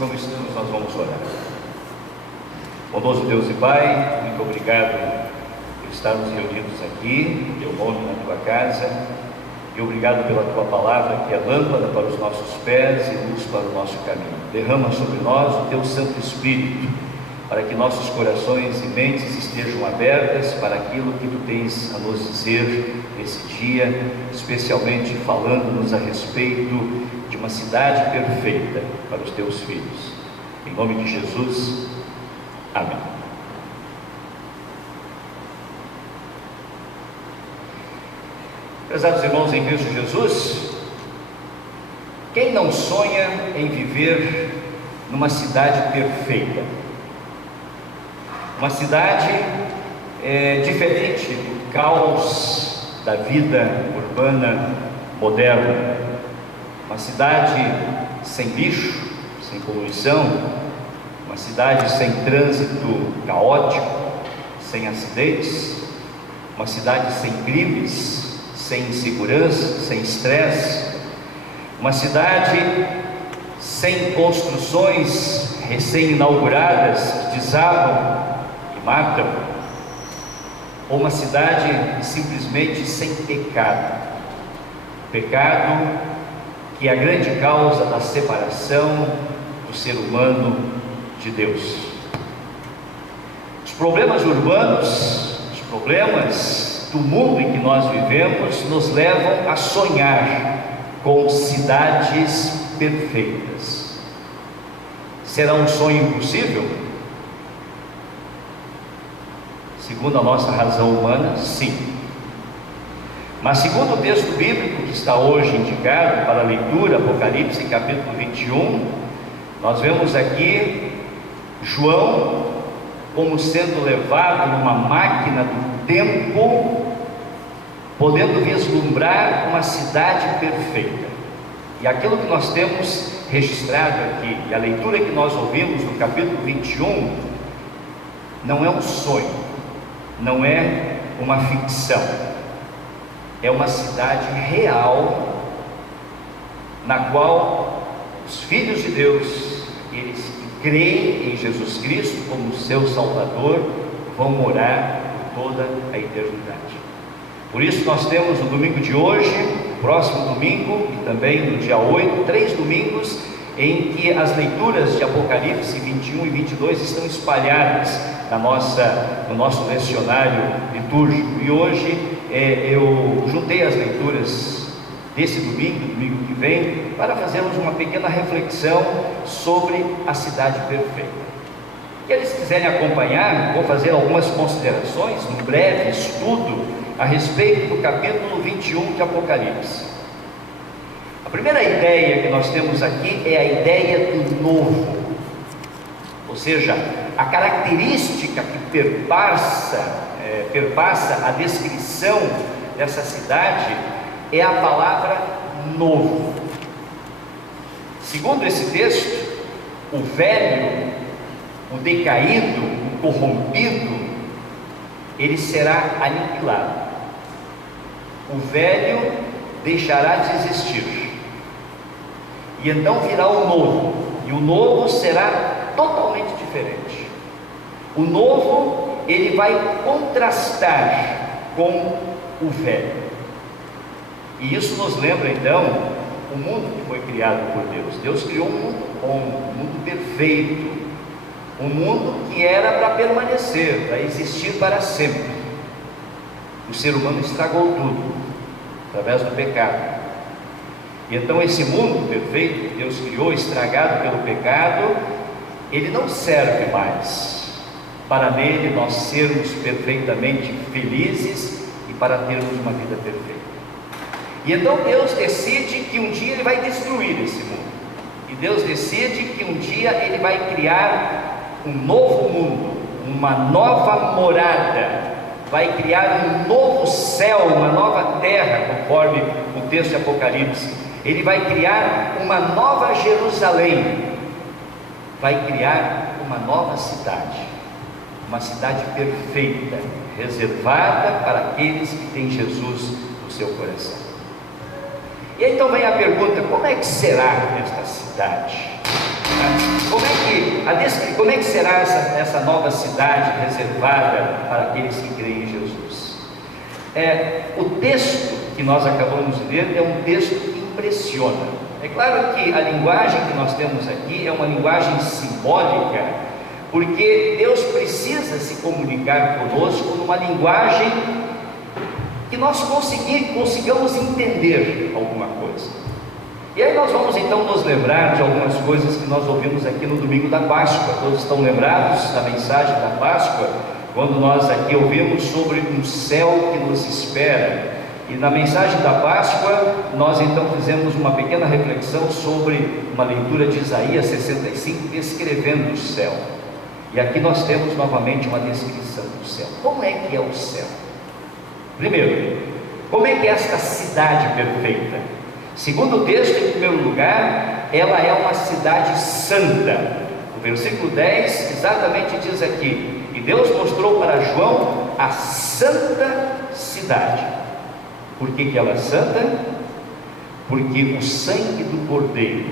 quando estamos, nós vamos orar. Bondoso Deus e Pai, muito obrigado por estarmos reunidos aqui, em teu nome, na tua casa, e obrigado pela tua palavra, que é lâmpada para os nossos pés e luz para o nosso caminho. Derrama sobre nós o teu Santo Espírito, para que nossos corações e mentes estejam abertas para aquilo que tu tens a nos dizer esse dia, especialmente falando-nos a respeito de uma cidade perfeita para os teus filhos. Em nome de Jesus, amém. Prezados irmãos em Cristo Jesus, quem não sonha em viver numa cidade perfeita? Uma cidade diferente do caos da vida urbana moderna, uma cidade sem lixo, sem poluição, uma cidade sem trânsito caótico, sem acidentes, uma cidade sem crimes, sem insegurança, sem estresse, uma cidade sem construções recém-inauguradas que desabam e matam, ou uma cidade simplesmente sem pecado, pecado que é a grande causa da separação do ser humano de Deus. Os problemas urbanos, os problemas do mundo em que nós vivemos nos levam a sonhar com cidades perfeitas. Será um sonho impossível? Segundo a nossa razão humana, sim. Mas segundo o texto bíblico que está hoje indicado para a leitura, Apocalipse capítulo 21, nós vemos aqui João como sendo levado numa máquina do tempo, podendo vislumbrar uma cidade perfeita. E aquilo que nós temos registrado aqui, e a leitura que nós ouvimos no capítulo 21, não é um sonho, não é uma ficção, é uma cidade real, na qual os filhos de Deus, aqueles que creem em Jesus Cristo como seu Salvador, vão morar por toda a eternidade. Por isso nós temos no domingo de hoje, no próximo domingo e também no dia 8, 3 domingos em que as leituras de Apocalipse 21 e 22 estão espalhadas no nosso lecionário litúrgico. E hoje eu juntei as leituras desse domingo que vem, para fazermos uma pequena reflexão sobre a cidade perfeita. Se eles quiserem acompanhar, vou fazer algumas considerações, um breve estudo a respeito do capítulo 21 de Apocalipse. A primeira ideia que nós temos aqui é a ideia do novo, ou seja, a característica que perpassa a descrição dessa cidade é a palavra novo. Segundo esse texto, o velho, o decaído, o corrompido, ele será aniquilado. O velho deixará de existir, e então virá o novo, e o novo será totalmente diferente. O novo, ele vai contrastar com o velho, e isso nos lembra então o mundo que foi criado por Deus. Deus criou um mundo bom, um mundo perfeito, um mundo que era para permanecer, para existir para sempre. O ser humano estragou tudo através do pecado. E então esse mundo perfeito que Deus criou, estragado pelo pecado, ele não serve mais para nele nós sermos perfeitamente felizes e para termos uma vida perfeita. E então Deus decide que um dia ele vai destruir esse mundo, e Deus decide que um dia ele vai criar um novo mundo, uma nova morada, vai criar um novo céu, uma nova terra, conforme o texto de Apocalipse. Ele vai criar uma nova Jerusalém, vai criar uma nova cidade, uma cidade perfeita, reservada para aqueles que têm Jesus no seu coração. E então vem a pergunta: como é que será esta cidade? Como Mas como é que será essa nova cidade reservada para aqueles que creem em Jesus? O texto que nós acabamos de ler é um texto que impressiona. É claro que a linguagem que nós temos aqui é uma linguagem simbólica, porque Deus precisa se comunicar conosco numa linguagem que nós consigamos entender alguma coisa. E aí nós vamos então nos lembrar de algumas coisas que nós ouvimos aqui no domingo da Páscoa. Todos estão lembrados da mensagem da Páscoa, quando nós aqui ouvimos sobre um céu que nos espera. E na mensagem da Páscoa, nós então fizemos uma pequena reflexão sobre uma leitura de Isaías 65, descrevendo o céu. E aqui nós temos novamente uma descrição do céu. Como é que é o céu? Primeiro, como é que é esta cidade perfeita? Segundo o texto, em primeiro lugar, ela é uma cidade santa. O versículo 10 exatamente diz aqui: e Deus mostrou para João a santa cidade. Por que ela é santa? Porque o sangue do Cordeiro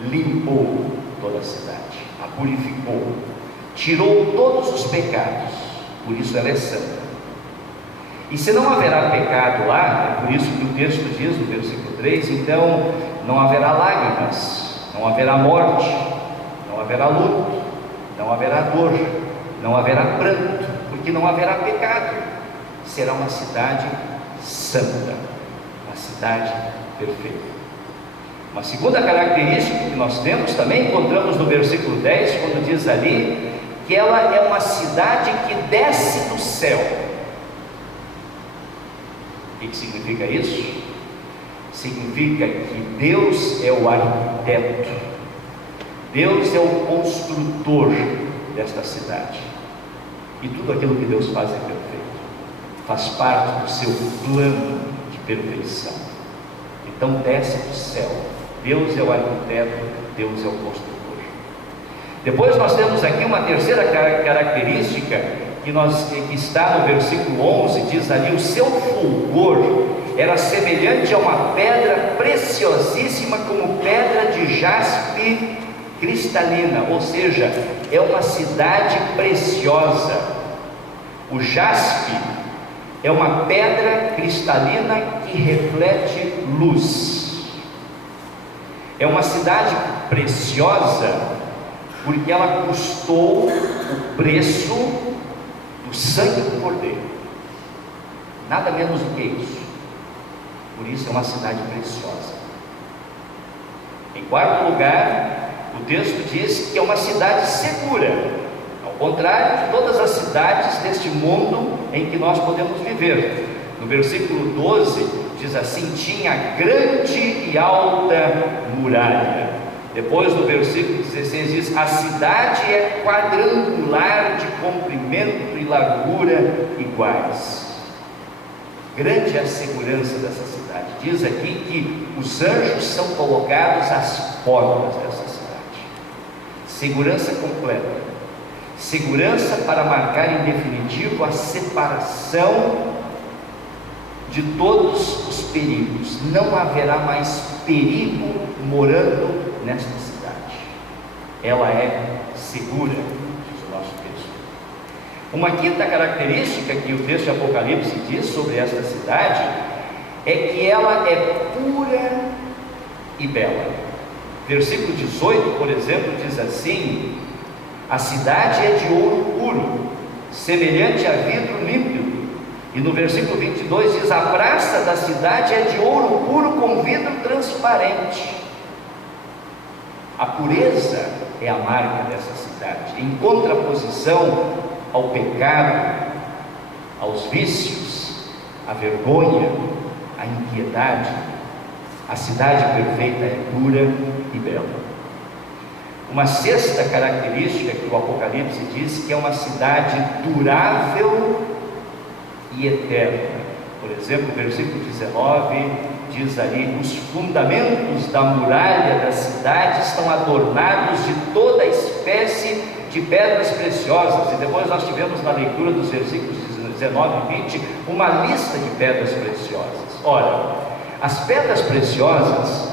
limpou toda a cidade, a purificou, tirou todos os pecados, por isso ela é santa. E se não haverá pecado lá, é por isso que o texto diz no versículo 3, então não haverá lágrimas, não haverá morte, não haverá luto, não haverá dor, não haverá pranto, porque não haverá pecado. Será uma cidade santa, uma cidade perfeita. Uma segunda característica que nós temos, também encontramos no versículo 10, quando diz ali, que ela é uma cidade que desce do céu. O que significa isso? Significa que Deus é o arquiteto, Deus é o construtor desta cidade, e tudo aquilo que Deus faz é perfeito, faz parte do seu plano de perfeição. Então desce do céu, Deus é o arquiteto, Deus é o construtor. Depois nós temos aqui uma terceira característica que está no versículo 11, diz ali: o seu fulgor era semelhante a uma pedra preciosíssima, como pedra de jaspe cristalina, ou seja, é uma cidade preciosa. O jaspe é uma pedra cristalina que reflete luz. É uma cidade preciosa porque ela custou o preço do sangue do Cordeiro, nada menos do que isso. Por isso é uma cidade preciosa. Em quarto lugar, o texto diz que é uma cidade segura, ao contrário de todas as cidades deste mundo em que nós podemos viver. No versículo 12 diz assim: tinha grande e alta muralha. Depois no versículo 16 diz: a cidade é quadrangular, de comprimento e largura iguais. Grande é a segurança dessa cidade. Diz aqui que os anjos são colocados às portas dessa cidade. Segurança completa. Segurança para marcar em definitivo a separação de todos os perigos. Não haverá mais perigo morando nesta cidade. Ela é segura, diz o nosso texto. Uma quinta característica que o texto de Apocalipse diz sobre esta cidade é que ela é pura e bela. Versículo 18, por exemplo, diz assim: a cidade é de ouro puro, semelhante a vidro límpido. E no versículo 22 diz: a praça da cidade é de ouro puro com vidro transparente. A pureza é a marca dessa cidade, em contraposição ao pecado, aos vícios, à vergonha, à impiedade. A cidade perfeita é pura e bela. Uma sexta característica que o Apocalipse diz que é uma cidade durável e eterna. Por exemplo, o versículo 19 diz ali: os fundamentos da muralha da cidade estão adornados de toda espécie de pedras preciosas. E depois nós tivemos na leitura dos versículos 19 e 20 uma lista de pedras preciosas. Ora, as pedras preciosas,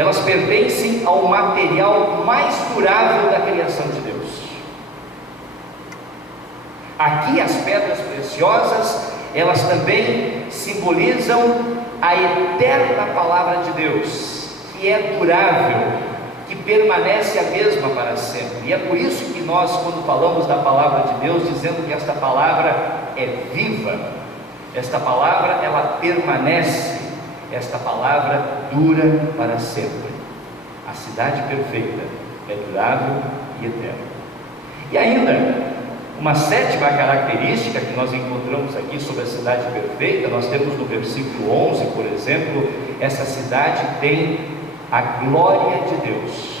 elas pertencem ao material mais durável da criação de Deus. Aqui as pedras preciosas, elas também simbolizam a eterna palavra de Deus, que é durável, que permanece a mesma para sempre. E é por isso que nós, quando falamos da palavra de Deus, dizendo que esta palavra é viva, esta palavra ela permanece, esta palavra dura para sempre. A cidade perfeita é durável e eterna. E ainda, uma sétima característica que nós encontramos aqui sobre a cidade perfeita, nós temos no versículo 11, por exemplo, essa cidade tem a glória de Deus.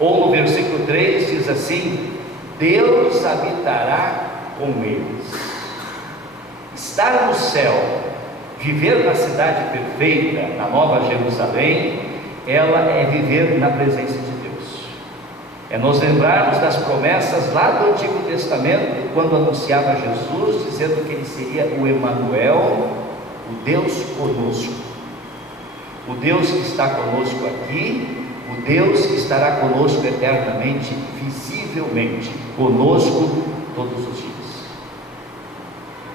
Ou no versículo 3 diz assim: Deus habitará com eles. Estar no céu, viver na cidade perfeita, na Nova Jerusalém, ela é viver na presença de Deus. É nos lembrarmos das promessas lá do Antigo Testamento, quando anunciava Jesus, dizendo que ele seria o Emanuel, o Deus conosco. O Deus que está conosco aqui, o Deus que estará conosco eternamente, visivelmente, conosco todos os dias.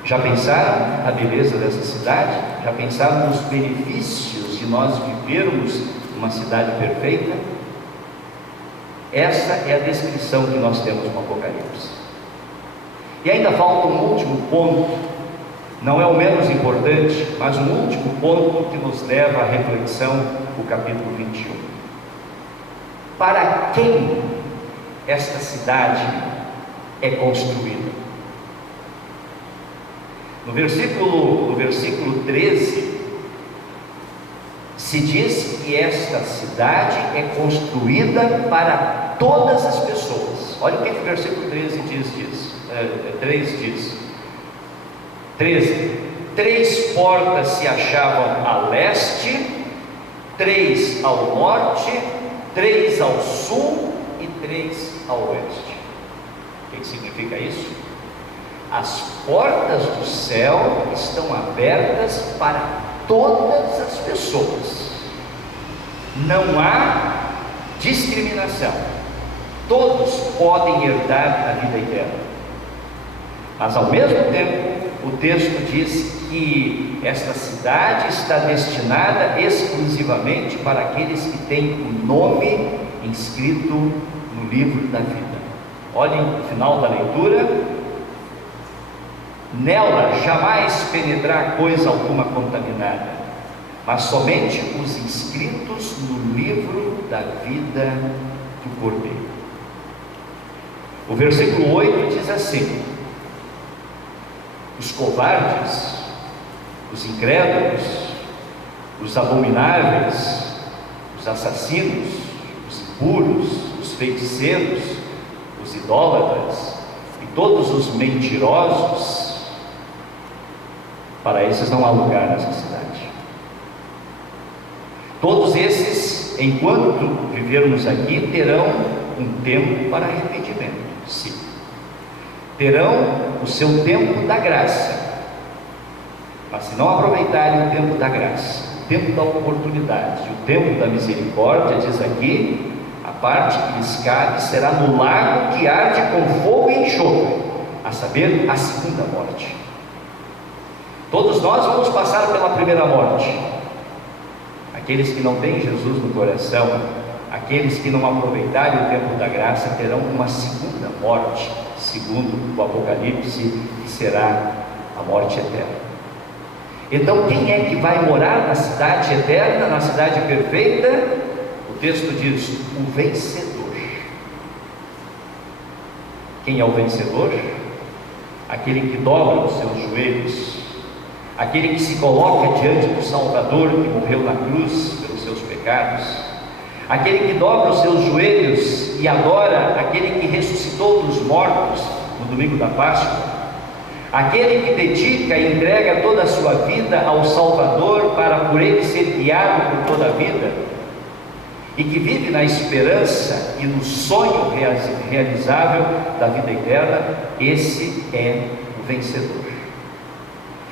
Já pensaram a beleza dessa cidade? Já pensaram nos benefícios de nós vivermos uma cidade perfeita? Essa é a descrição que nós temos no Apocalipse. E ainda falta um último ponto, não é o menos importante, mas um último ponto que nos leva à reflexão, o capítulo 21. Para quem esta cidade é construída? No versículo 13, se diz que esta cidade é construída para todas as pessoas. Olha o que o versículo 13 diz. 13: 3 portas se achavam a leste, 3 ao norte, 3 ao sul e 3 ao oeste. O que significa isso? As portas do céu estão abertas para todas as pessoas. Não há discriminação. Todos podem herdar a vida eterna. Mas ao mesmo tempo, o texto diz que esta cidade está destinada exclusivamente para aqueles que têm o nome inscrito no livro da vida. Olhem no final da leitura: nela jamais penetrará coisa alguma contaminada, mas somente os inscritos no livro da vida do Cordeiro. O versículo 8 diz assim: os covardes, os incrédulos, os abomináveis, os assassinos, os impuros, os feiticeiros, os idólatras e todos os mentirosos, para esses não há lugar nessa cidade. Todos esses, enquanto vivermos aqui, terão um tempo para arrependimento, sim. Terão o seu tempo da graça, mas se não aproveitarem o tempo da graça, o tempo da oportunidade, o tempo da misericórdia, diz aqui, a parte que lhes cabe será no lago que arde com fogo e enxofre, a saber, a segunda morte. Todos nós vamos passar pela primeira morte. Aqueles que não têm Jesus no coração, aqueles que não aproveitarem o tempo da graça, terão uma segunda morte, segundo o Apocalipse, que será a morte eterna. Então, quem é que vai morar na cidade eterna, na cidade perfeita? O texto diz: o vencedor. Quem é o vencedor? Aquele que dobra os seus joelhos, aquele que se coloca diante do Salvador que morreu na cruz pelos seus pecados, aquele que dobra os seus joelhos e adora aquele que ressuscitou dos mortos no domingo da Páscoa, aquele que dedica e entrega toda a sua vida ao Salvador para por ele ser guiado por toda a vida, e que vive na esperança e no sonho realizável da vida eterna. Esse é o vencedor.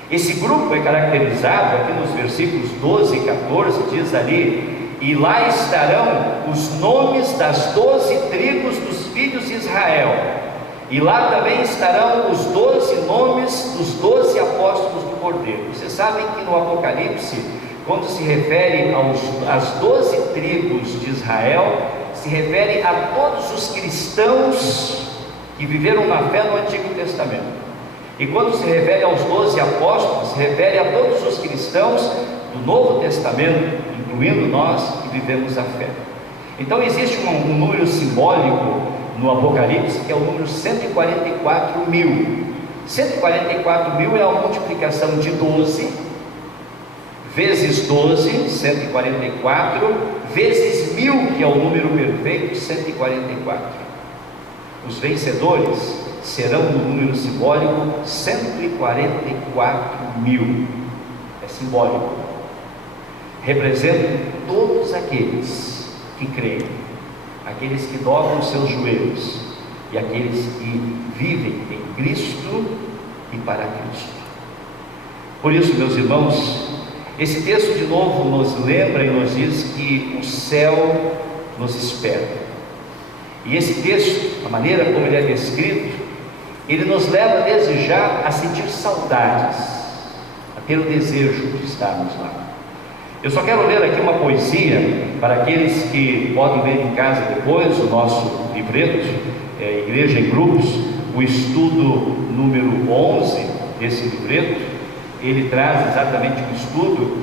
Esse grupo é caracterizado aqui nos versículos 12 e 14, diz ali: e lá estarão os nomes das 12 tribos dos filhos de Israel, e lá também estarão os 12 nomes dos 12 apóstolos do Cordeiro. Vocês sabem que no Apocalipse, quando se refere às 12 tribos de Israel, se refere a todos os cristãos que viveram na fé no Antigo Testamento. E quando se refere aos 12 apóstolos, se refere a todos os cristãos do Novo Testamento, incluindo nós que vivemos a fé. Então existe um número simbólico no Apocalipse, que é o número 144 mil. 144 mil é a multiplicação de 12 vezes 12, 144, vezes 1000, que é o número perfeito, 144. Os vencedores serão no número simbólico 144 mil. É simbólico. Representam todos aqueles que creem, aqueles que dobram seus joelhos e aqueles que vivem em Cristo e para Cristo. Por isso, meus irmãos, esse texto de novo nos lembra e nos diz que o céu nos espera. E esse texto, a maneira como ele é descrito, ele nos leva desde já a sentir saudades, a ter o desejo de estarmos lá. Eu só quero ler aqui uma poesia para aqueles que podem ler em casa depois o nosso livreto, Igreja em Grupos, o estudo número 11 desse livreto. Ele traz exatamente um estudo,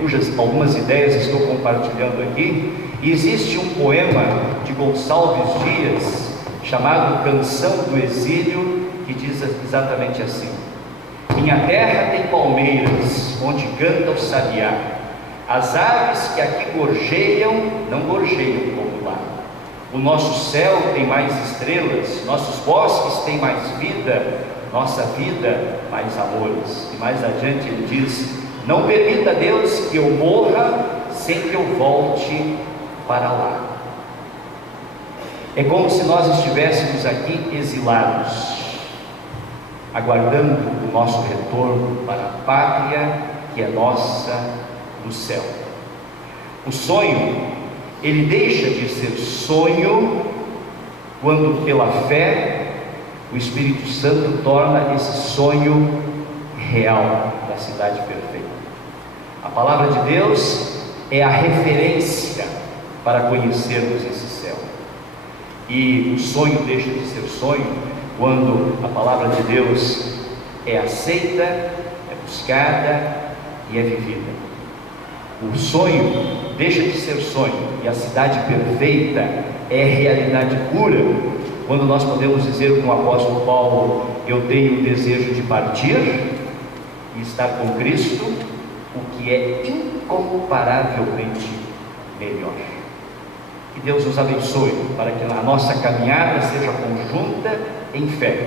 cujas algumas ideias estou compartilhando aqui. E existe um poema de Gonçalves Dias, chamado Canção do Exílio, que diz exatamente assim: minha terra tem palmeiras, onde canta o sabiá. As aves que aqui gorjeiam, não gorjeiam como lá. O nosso céu tem mais estrelas, nossos bosques têm mais vida, nossa vida mais amores. E mais adiante ele diz: não permita, Deus, que eu morra sem que eu volte para lá. É como se nós estivéssemos aqui exilados, aguardando o nosso retorno para a pátria que é nossa no céu. O sonho, ele deixa de ser sonho quando pela fé o Espírito Santo torna esse sonho real da cidade perfeita. A palavra de Deus é a referência para conhecermos esse céu. E o sonho deixa de ser sonho quando a palavra de Deus é aceita, é buscada e é vivida. O sonho deixa de ser sonho e a cidade perfeita é realidade pura quando nós podemos dizer com o apóstolo Paulo: eu tenho o desejo de partir e estar com Cristo, o que é incomparavelmente melhor. Que Deus nos abençoe para que a nossa caminhada seja conjunta em fé,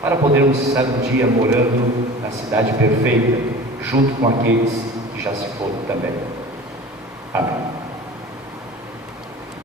para podermos estar um dia morando na cidade perfeita, junto com aqueles que já se foram também. Amém.